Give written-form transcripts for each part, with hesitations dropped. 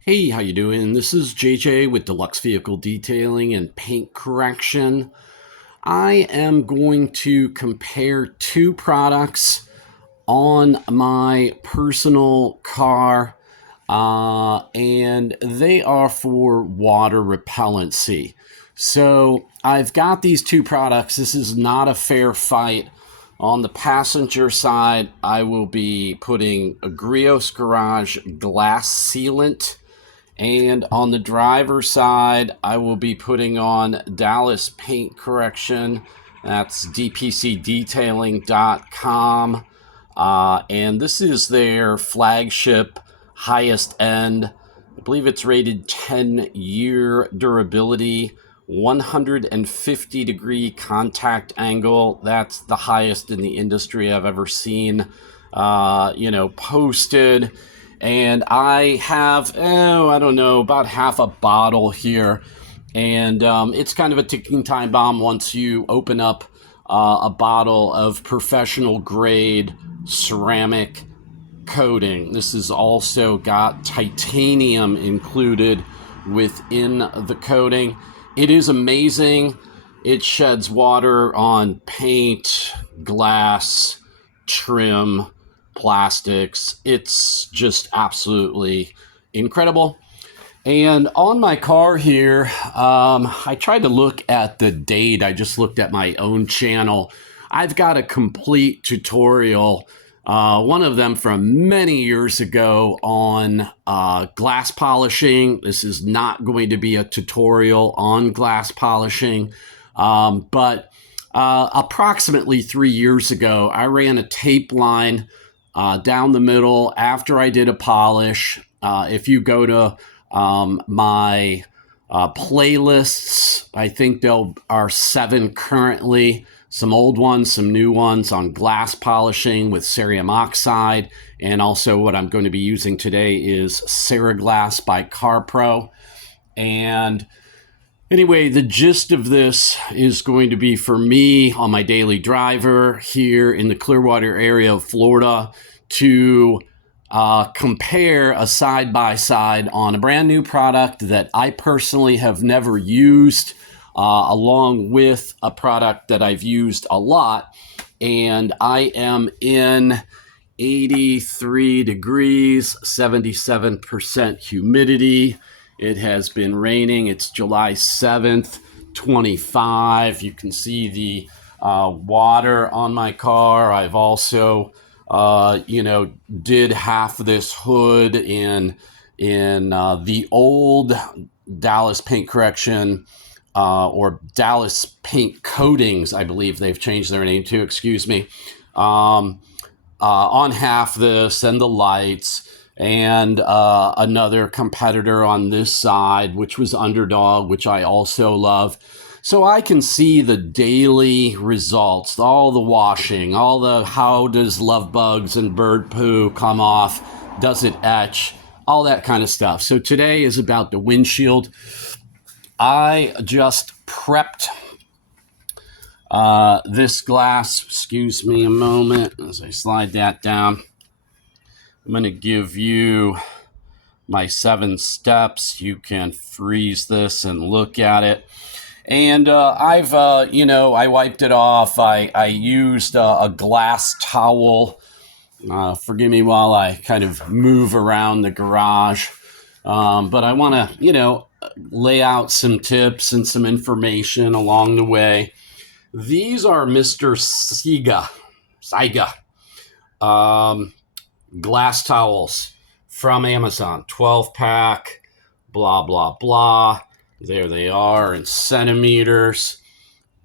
Hey, how you doing? This is JJ with Deluxe Vehicle Detailing and Paint Correction. I am going to compare two products on my personal car, and they are for water repellency. So I've got these two products. This is not a fair fight. On the passenger side, I will be putting a Griot Garage glass sealant, and on the driver's side, I will be putting on Dallas Paint Correction. That's dpcdetailing.com. And this is their flagship, highest end. I believe it's rated 10-year durability, 150-degree contact angle. That's the highest in the industry I've ever seen, posted. And I have, I don't know, about half a bottle here. And it's kind of a ticking time bomb once you open up a bottle of professional grade ceramic coating. This has also got titanium included within the coating. It is amazing. It sheds water on paint, glass, trim, plastics. It's just absolutely incredible. And on my car here, I tried to look at the date. I just looked at my own channel. I've got a complete tutorial, one of them from many years ago on glass polishing. This is not going to be a tutorial on glass polishing, but approximately 3 years ago, I ran a tape line down the middle after I did a polish. If you go to my playlists, I think there are 7 currently, some old ones, some new ones on glass polishing with cerium oxide. And also what I'm going to be using today is Ceraglass by CarPro. And anyway, the gist of this is going to be for me on my daily driver here in the Clearwater area of Florida to compare a side-by-side on a brand new product that I personally have never used, along with a product that I've used a lot. And I am in 83 degrees, 77% humidity. It has been raining. It's July 7th, 25. You can see the water on my car. I've also, did half this hood in the old Dallas Paint Correction or Dallas Paint Coatings, I believe they've changed their name to, excuse me, on half this and the lights. And another competitor on this side, which was Underdog, which I also love. So I can see the daily results, all the washing, all the how does love bugs and bird poo come off, does it etch, all that kind of stuff. So today is about the windshield. I just prepped this glass. Excuse me a moment as I slide that down. I'm going to give you my 7 steps. You can freeze this and look at it. And I wiped it off. I used a glass towel. Forgive me while I kind of move around the garage. But I want to, lay out some tips and some information along the way. These are Mr. Saiga. Glass towels from Amazon, 12-pack, blah, blah, blah. There they are in centimeters,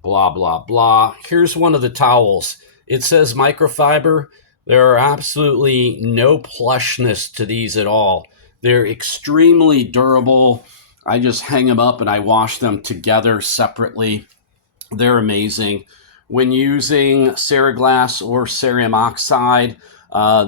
blah, blah, blah. Here's one of the towels. It says microfiber. There are absolutely no plushness to these at all. They're extremely durable. I just hang them up and I wash them together separately. They're amazing. When using Ceraglass or cerium oxide,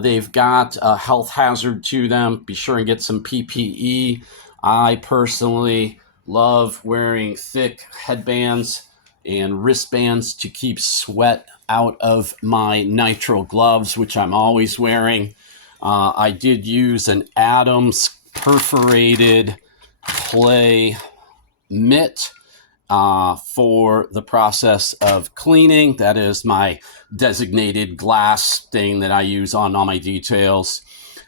they've got a health hazard to them. Be sure and get some PPE. I personally love wearing thick headbands and wristbands to keep sweat out of my nitrile gloves, which I'm always wearing. I did use an Adams perforated clay mitt for the process of cleaning. That is my designated glass thing that I use on all my details.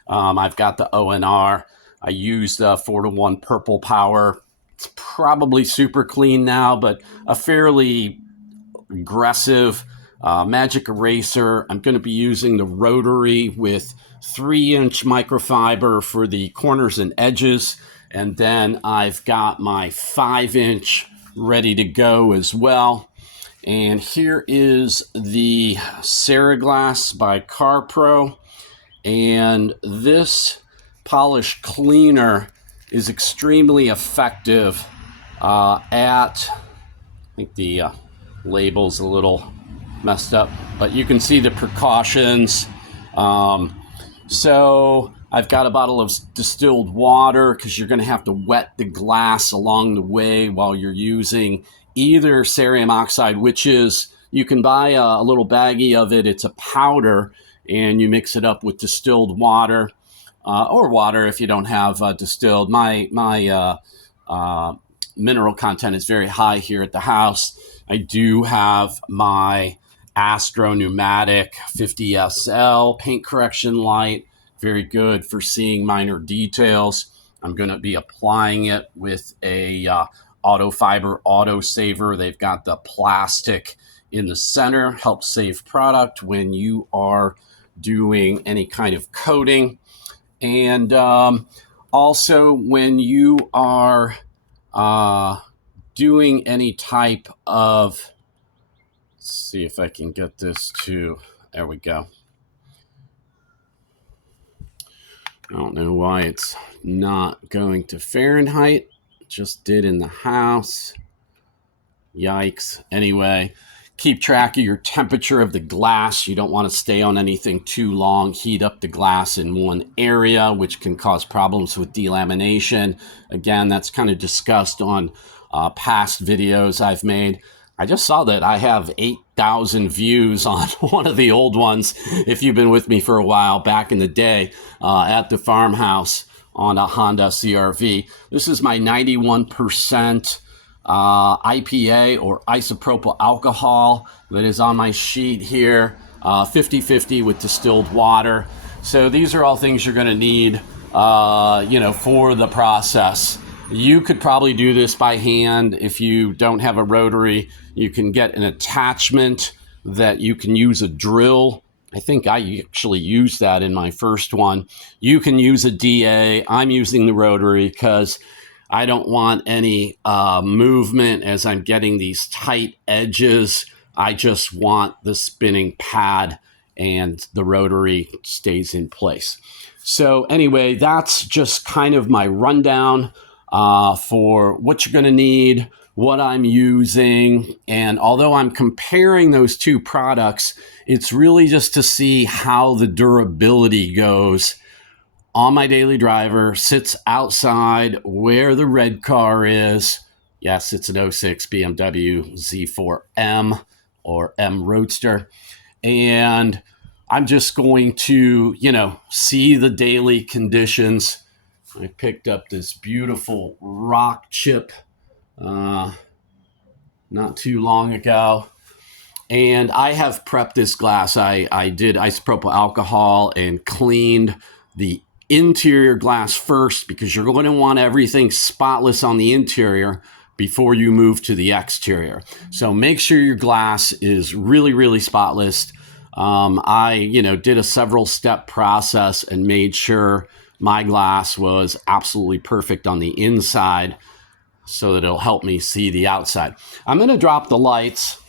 I've got the ONR. I use the 4-to-1 purple power. It's probably super clean now, but a fairly aggressive magic eraser. I'm going to be using the rotary with 3-inch microfiber for the corners and edges. And then I've got my 5-inch ready to go as well. And here is the Ceraglass by CarPro. And this polish cleaner is extremely effective I think the label's a little messed up, but you can see the precautions. So I've got a bottle of distilled water because you're going to have to wet the glass along the way while you're using either cerium oxide, which is, you can buy a little baggie of it. It's a powder, and you mix it up with distilled water, or water if you don't have distilled. My mineral content is very high here at the house. I do have my Astro Pneumatic 50SL paint correction light, very good for seeing minor details. I'm going to be applying it with a auto fiber auto saver. They've got the plastic in the center, helps save product when you are doing any kind of coating. And also when you are doing any type of, let's see if I can get this to, there we go. I don't know why it's not going to Fahrenheit. Just did in the house. Yikes. Anyway, keep track of your temperature of the glass. You don't want to stay on anything too long. Heat up the glass in one area, which can cause problems with delamination. Again, that's kind of discussed on past videos I've made. I just saw that I have 8,000 views on one of the old ones, if you've been with me for a while, back in the day at the farmhouse on a Honda CR-V. This is my 91% IPA, or isopropyl alcohol, that is on my sheet here, 50-50 with distilled water. So these are all things you're going to need, for the process. You could probably do this by hand. If you don't have a rotary, you can get an attachment that you can use a drill. I think I actually used that in my first one. You can use a DA. I'm using the rotary because I don't want any movement as I'm getting these tight edges. I just want the spinning pad, and the rotary stays in place. So anyway, that's just kind of my rundown for what you're going to need, what I'm using. And although I'm comparing those two products, it's really just to see how the durability goes on my daily driver. Sits outside where the red car is. Yes, it's an 06 BMW Z4M or M Roadster. And I'm just going to, see the daily conditions. I picked up this beautiful rock chip not too long ago. And I have prepped this glass. I did isopropyl alcohol and cleaned the interior glass first, because you're going to want everything spotless on the interior before you move to the exterior. So make sure your glass is really, really spotless. I did a several step process and made sure my glass was absolutely perfect on the inside so that it'll help me see the outside. I'm going to drop the lights.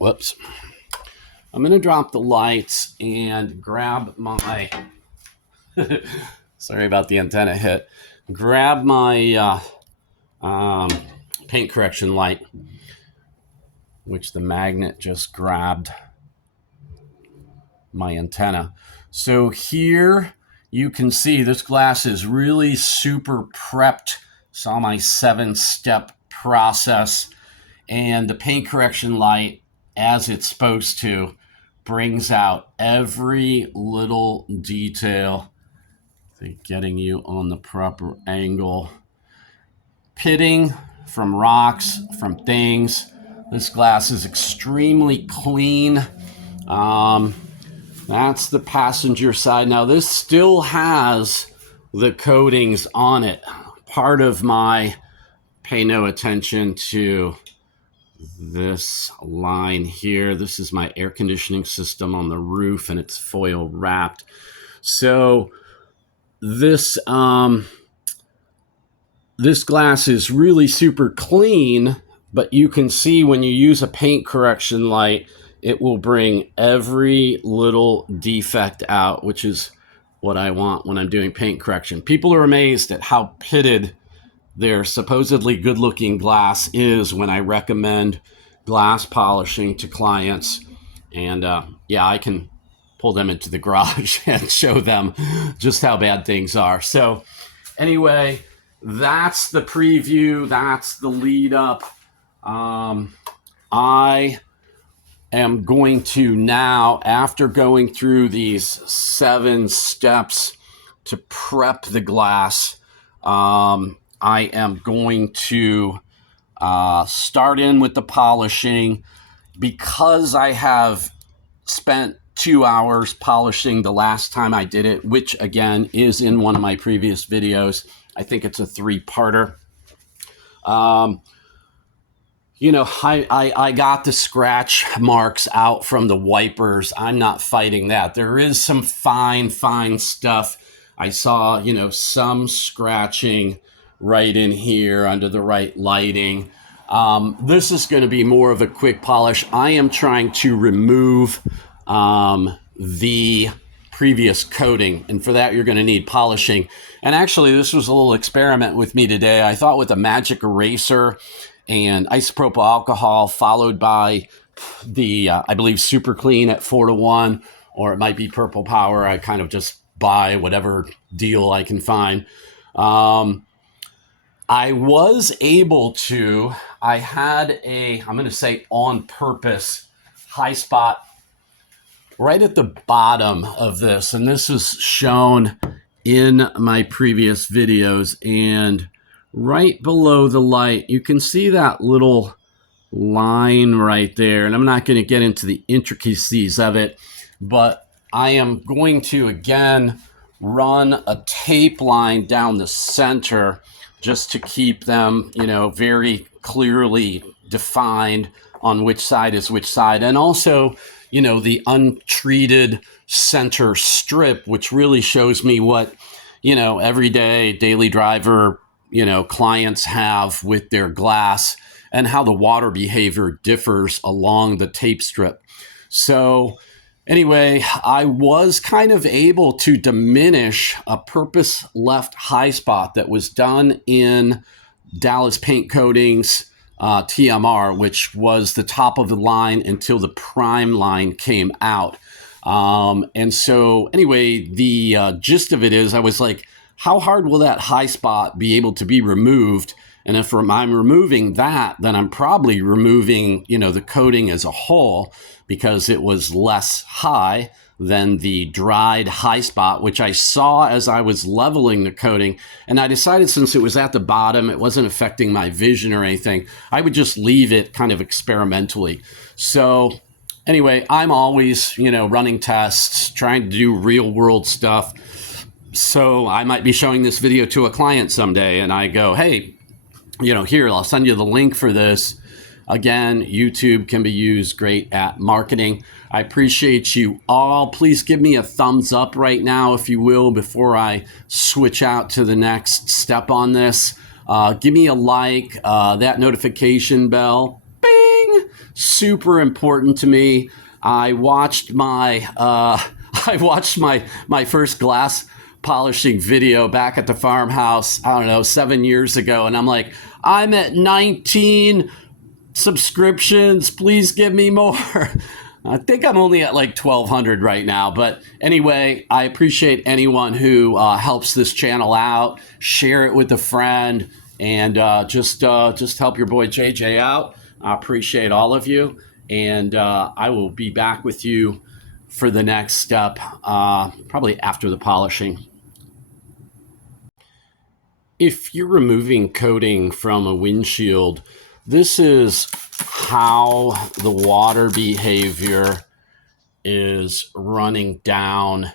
Whoops. I'm going to drop the lights and grab my, sorry about the antenna hit, grab my paint correction light, which the magnet just grabbed my antenna. So here you can see this glass is really super prepped. Saw my 7-step process, and the paint correction light, as it's supposed to, brings out every little detail I think getting you on the proper angle. Pitting from rocks, from things. This glass is extremely clean. That's the passenger side. Now this still has the coatings on it. Part of my pay no attention to this line here. This is my air conditioning system on the roof and it's foil wrapped. So this this glass is really super clean, but you can see when you use a paint correction light, it will bring every little defect out, which is what I want when I'm doing paint correction. People are amazed at how pitted their supposedly good-looking glass is when I recommend glass polishing to clients. And yeah, I can pull them into the garage and show them just how bad things are. So anyway, that's the preview. That's the lead up. I am going to now, after going through these 7 steps to prep the glass, I am going to start in with the polishing. Because I have spent 2 hours polishing the last time I did it, which again is in one of my previous videos. I think it's a 3-parter. You know, I got the scratch marks out from the wipers. I'm not fighting that. There is some fine stuff. I saw, you know, some scratching right in here under the right lighting. This is going to be more of a quick polish. I am trying to remove the previous coating, and for that you're going to need polishing. And actually this was a little experiment with me today. I thought with a magic eraser and isopropyl alcohol followed by the I believe super clean at 4-to-1, or it might be purple power. I kind of just buy whatever deal I can find. I was able to, I had a, I'm going to say on purpose, high spot right at the bottom of this. And this was shown in my previous videos. And right below the light, you can see that little line right there. And I'm not going to get into the intricacies of it, but I am going to, again, run a tape line down the center just to keep them, you know, very clearly defined on which side is which side. And also, you know, the untreated center strip, which really shows me what, you know, everyday daily driver, you know, clients have with their glass and how the water behavior differs along the tape strip. So anyway, I was kind of able to diminish a purpose left high spot that was done in Dallas Paint Coatings TMR, which was the top of the line until the prime line came out. And so anyway, the gist of it is I was like, how hard will that high spot be able to be removed? And if I'm removing that, then I'm probably removing, you know, the coating as a whole, because it was less high than the dried high spot, which I saw as I was leveling the coating. And I decided, since it was at the bottom, it wasn't affecting my vision or anything, I would just leave it kind of experimentally. So anyway, I'm always, you know, running tests, trying to do real world stuff. So I might be showing this video to a client someday and I go, hey, you know, here, I'll send you the link for this. Again, YouTube can be used great at marketing. I appreciate you all. Please give me a thumbs up right now, if you will, before I switch out to the next step on this. Give me a like, that notification bell, bing, super important to me. I watched my my first glass polishing video back at the farmhouse, I don't know, 7 years ago. And I'm like, I'm at 19 subscriptions. Please give me more. I think I'm only at like 1,200 right now. But anyway, I appreciate anyone who helps this channel out. Share it with a friend and just help your boy JJ out. I appreciate all of you. And I will be back with you for the next step, probably after the polishing. If you're removing coating from a windshield, this is how the water behavior is running down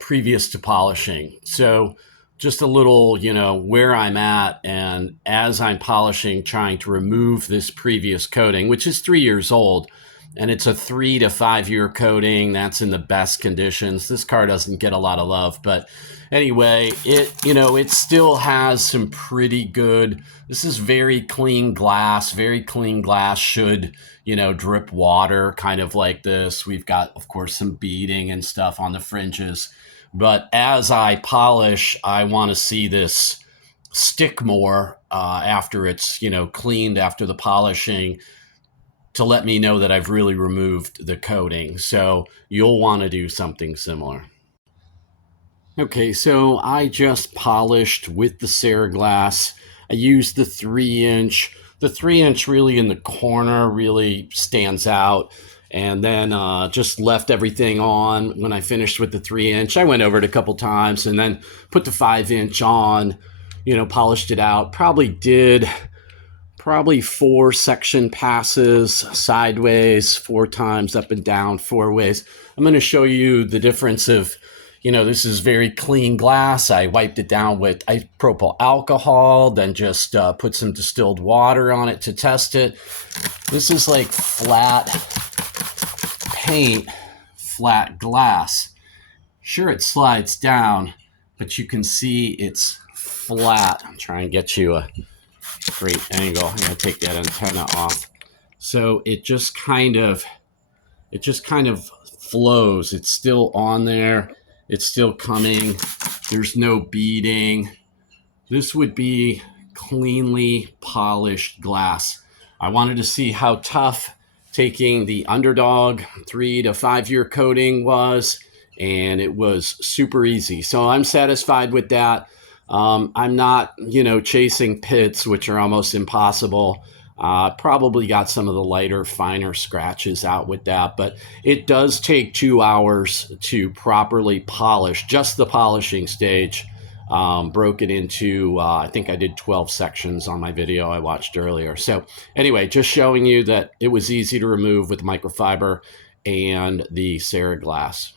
previous to polishing. So just a little, where I'm at, and as I'm polishing, trying to remove this previous coating, which is 3 years old, and it's a 3 to 5 year coating. That's in the best conditions. This car doesn't get a lot of love, but anyway, it still has some pretty good. This is very clean glass. Very clean glass should, drip water kind of like this. We've got, of course, some beading and stuff on the fringes. But as I polish, I want to see this stick more after it's, cleaned after the polishing, to let me know that I've really removed the coating. So you'll want to do something similar. Okay, so I just polished with the Ceraglass. I used the 3-inch. The 3-inch really in the corner really stands out. And then just left everything on when I finished with the 3-inch. I went over it a couple times and then put the 5-inch on, polished it out. Probably 4 section passes sideways, 4 times up and down, 4 ways. I'm going to show you the difference of, this is very clean glass. I wiped it down with isopropyl alcohol, then just put some distilled water on it to test it. This is like flat paint, flat glass. Sure, it slides down, but you can see it's flat. I'm trying to get you a great angle. I'm going to take that antenna off. So it just kind of flows. It's still on there. It's still coming. There's no beading. This would be cleanly polished glass. I wanted to see how tough taking the Underdog 3 to 5 year coating was, and it was super easy. So I'm satisfied with that. I'm not, chasing pits, which are almost impossible. Probably got some of the lighter, finer scratches out with that, but it does take 2 hours to properly polish, just the polishing stage. Broke it into, I think I did 12 sections on my video I watched earlier. So anyway, just showing you that it was easy to remove with microfiber and the Ceraglass.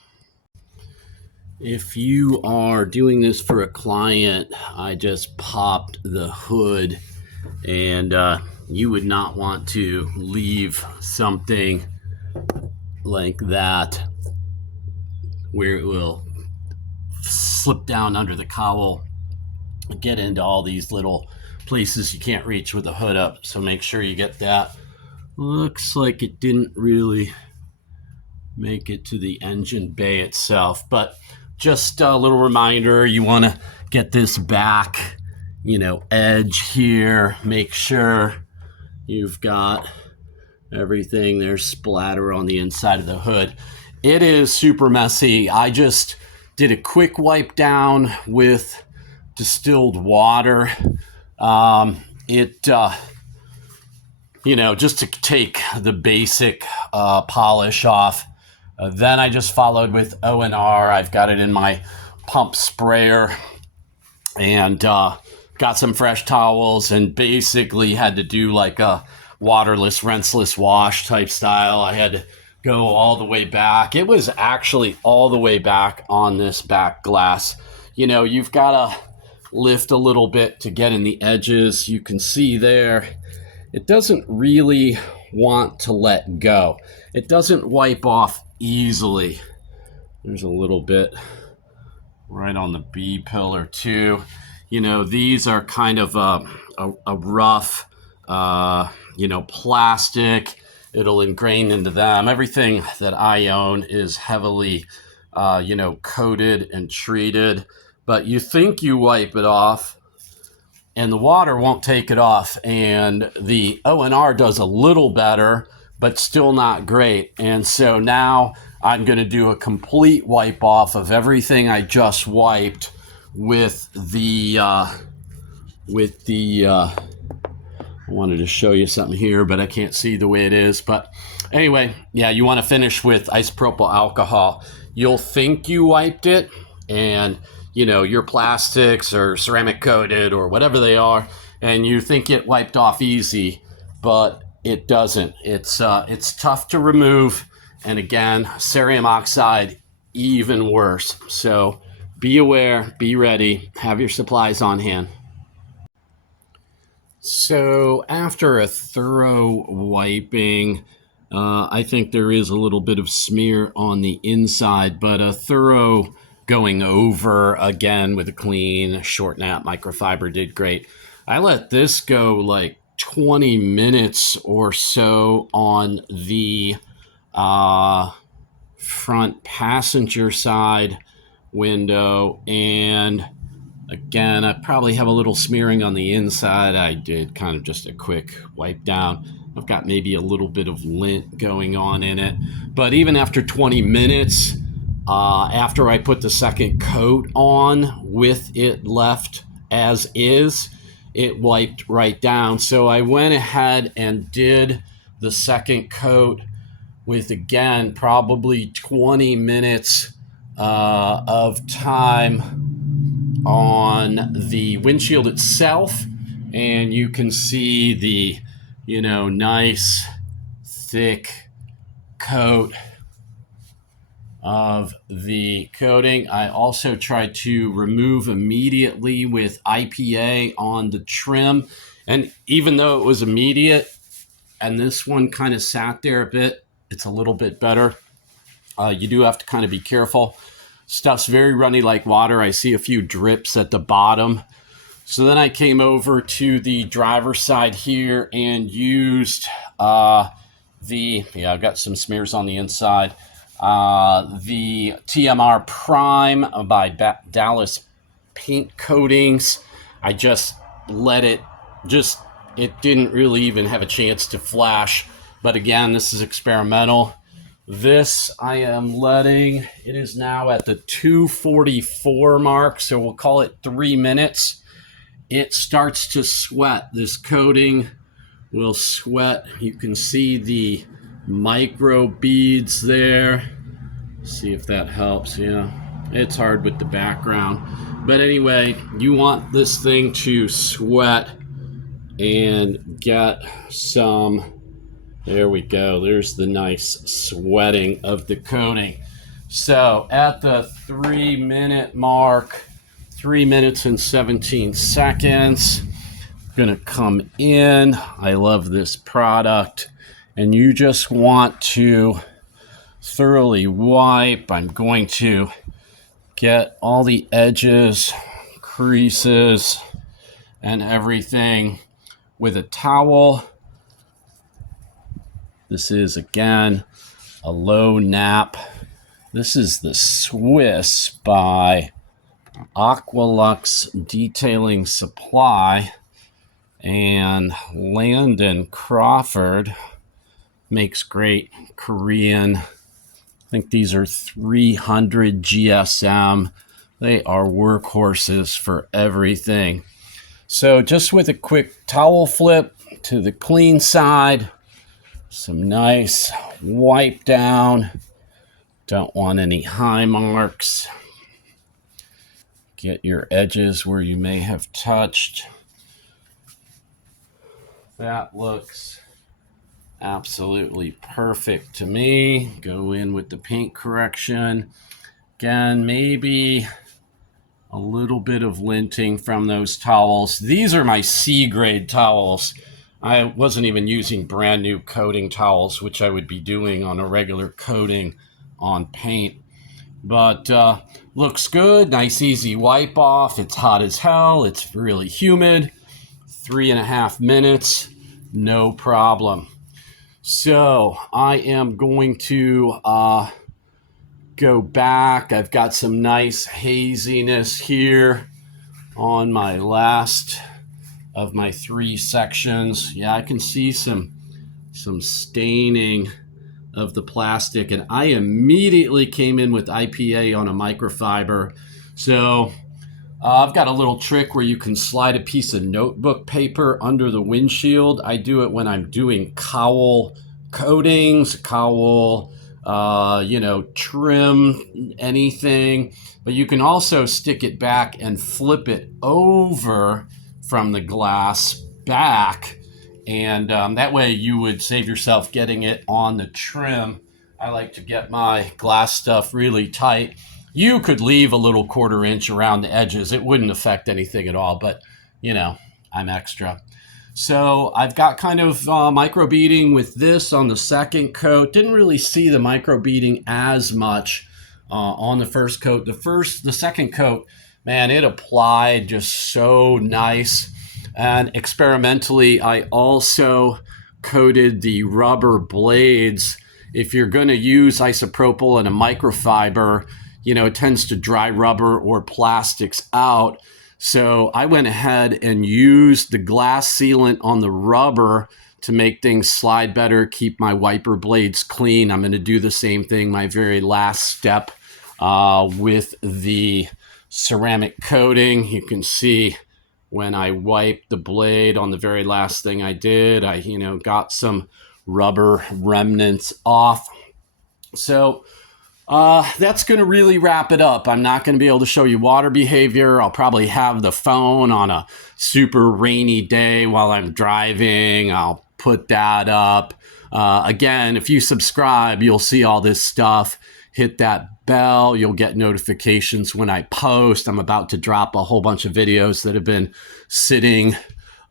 If you are doing this for a client, I just popped the hood, and you would not want to leave something like that where it will slip down under the cowl, get into all these little places you can't reach with the hood up. So make sure you get that. Looks like it didn't really make it to the engine bay itself, but just a little reminder, you want to get this back, edge here. Make sure you've got everything. There's splatter on the inside of the hood. It is super messy. I just did a quick wipe down with distilled water. Just to take the basic polish off. Then I just followed with O&R. I've got it in my pump sprayer, and got some fresh towels, and basically had to do like a waterless, rinseless wash type style. I had to go all the way back. It was actually all the way back on this back glass. You've got to lift a little bit to get in the edges. You can see there, it doesn't really want to let go. It doesn't wipe off easily. There's a little bit right on the B pillar too. These are kind of a rough, plastic. It'll ingrain into them. Everything that I own is heavily, coated and treated. But you think you wipe it off, and the water won't take it off. And the O&R does a little better, but still not great. And so now I'm going to do a complete wipe off of everything I just wiped with the, I wanted to show you something here, but I can't see the way it is. But anyway, yeah, you want to finish with isopropyl alcohol. You'll think you wiped it, and your plastics or ceramic coated or whatever they are, and you think it wiped off easy, but it doesn't. It's tough to remove, and again, cerium oxide even worse. So be aware, be ready, have your supplies on hand. So after a thorough wiping, I think there is a little bit of smear on the inside, but a thorough going over again with a clean short nap microfiber did great. I let this go like 20 minutes or so on the front passenger side window, and again, I probably have a little smearing on the inside. I did kind of just a quick wipe down. I've got maybe a little bit of lint going on in it. But even after 20 minutes, after I put the second coat on with it left as is, it wiped right down. So I went ahead and did the second coat with, again, probably 20 minutes of time on the windshield itself, and you can see the nice thick coat of the coating. I also tried to remove immediately with IPA on the trim, and even though it was immediate and this one kind of sat there a bit, it's a little bit better. You do have to kind of be careful. Stuff's very runny like water. I see a few drips at the bottom. So then I came over to the driver's side here and used I've got some smears on the inside. The TMR Prime by Dallas Paint Coatings. I just let it, it didn't really even have a chance to flash. But again, this is experimental. This I am letting, it is now at the 2:44 mark, so we'll call it 3 minutes. It starts to sweat. This coating will sweat. You can see the micro beads there. See if that helps. Yeah, it's hard with the background. But anyway, you want this thing to sweat and get some. There we go. There's the nice sweating of the coating. So at the 3 minute mark, 3 minutes and 17 seconds, I'm gonna come in. I love this product. And you just want to thoroughly wipe. I'm going to get all the edges, creases, and everything with a towel. This is, again, a low nap. This is the Swiss by Aqualux Detailing Supply, and Landon Crawford makes great Korean. I think these are 300 GSM. They are workhorses for everything. So just with a quick towel flip to the clean side, some nice wipe down. Don't want any high marks. Get your edges where you may have touched. That looks absolutely perfect to me. Go in with the paint correction. Again, maybe a little bit of linting from those towels. These are my C grade towels. I wasn't even using brand new coating towels, which I would be doing on a regular coating on paint. But looks good. Nice, easy wipe off. It's hot as hell. It's really humid. 3.5 minutes. No problem. So I am going to go back. I've got some nice haziness here on my last of my 3 sections. Yeah, I can see some staining of the plastic, and I immediately came in with IPA on a microfiber. So I've got a little trick where you can slide a piece of notebook paper under the windshield. I do it when I'm doing cowl coatings, cowl you know, trim anything, but you can also stick it back and flip it over from the glass back. And that way you would save yourself getting it on the trim. I like to get my glass stuff really tight. You could leave a little 1/4 inch around the edges. It wouldn't affect anything at all, but you know, I'm extra. So I've got kind of micro beading with this on the second coat. Didn't really see the micro beading as much on the first coat. The second coat, man, it applied just so nice. And experimentally, I also coated the rubber blades. If you're going to use isopropyl and a microfiber, you know, it tends to dry rubber or plastics out. So I went ahead and used the glass sealant on the rubber to make things slide better, keep my wiper blades clean. I'm going to do the same thing, my very last step with the ceramic coating. You can see when I wiped the blade on the very last thing I did, I, you know, got some rubber remnants off. So that's going to really wrap it up. I'm not going to be able to show you water behavior. I'll probably have the phone on a super rainy day while I'm driving. I'll put that up. Again, if you subscribe, you'll see all this stuff. Hit that bell. You'll get notifications when I post. I'm about to drop a whole bunch of videos that have been sitting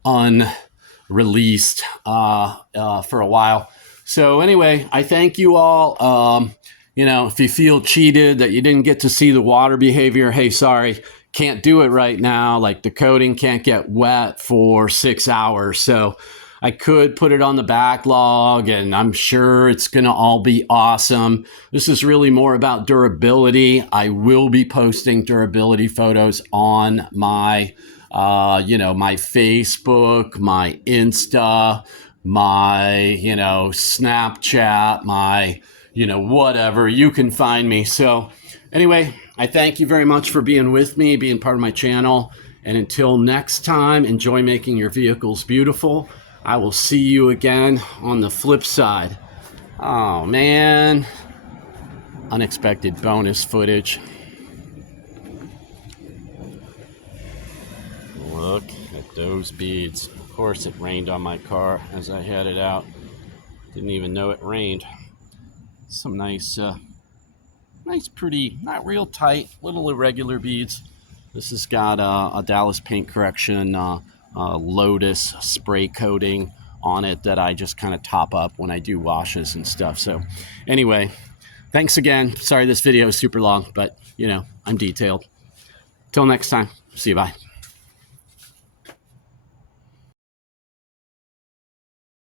unreleased for a while. So anyway, I thank you all. You know, if you feel cheated that you didn't get to see the water behavior, hey, sorry, can't do it right now. Like the coating can't get wet for 6 hours. So I could put it on the backlog and I'm sure it's going to all be awesome. This is really more about durability. I will be posting durability photos on my, you know, my Facebook, my Insta, my, you know, Snapchat, my, you know, whatever, you can find me. So anyway, I thank you very much for being with me, being part of my channel. And until next time, enjoy making your vehicles beautiful. I will see you again on the flip side. Oh man, unexpected bonus footage. Look at those beads. Of course it rained on my car as I headed out. Didn't even know it rained. Some nice, nice, pretty, not real tight, little irregular beads. This has got a Dallas Paint Correction Lotus spray coating on it that I just kind of top up when I do washes and stuff. So anyway, thanks again. Sorry this video is super long, but you know, I'm detailed. Till next time, see you, bye.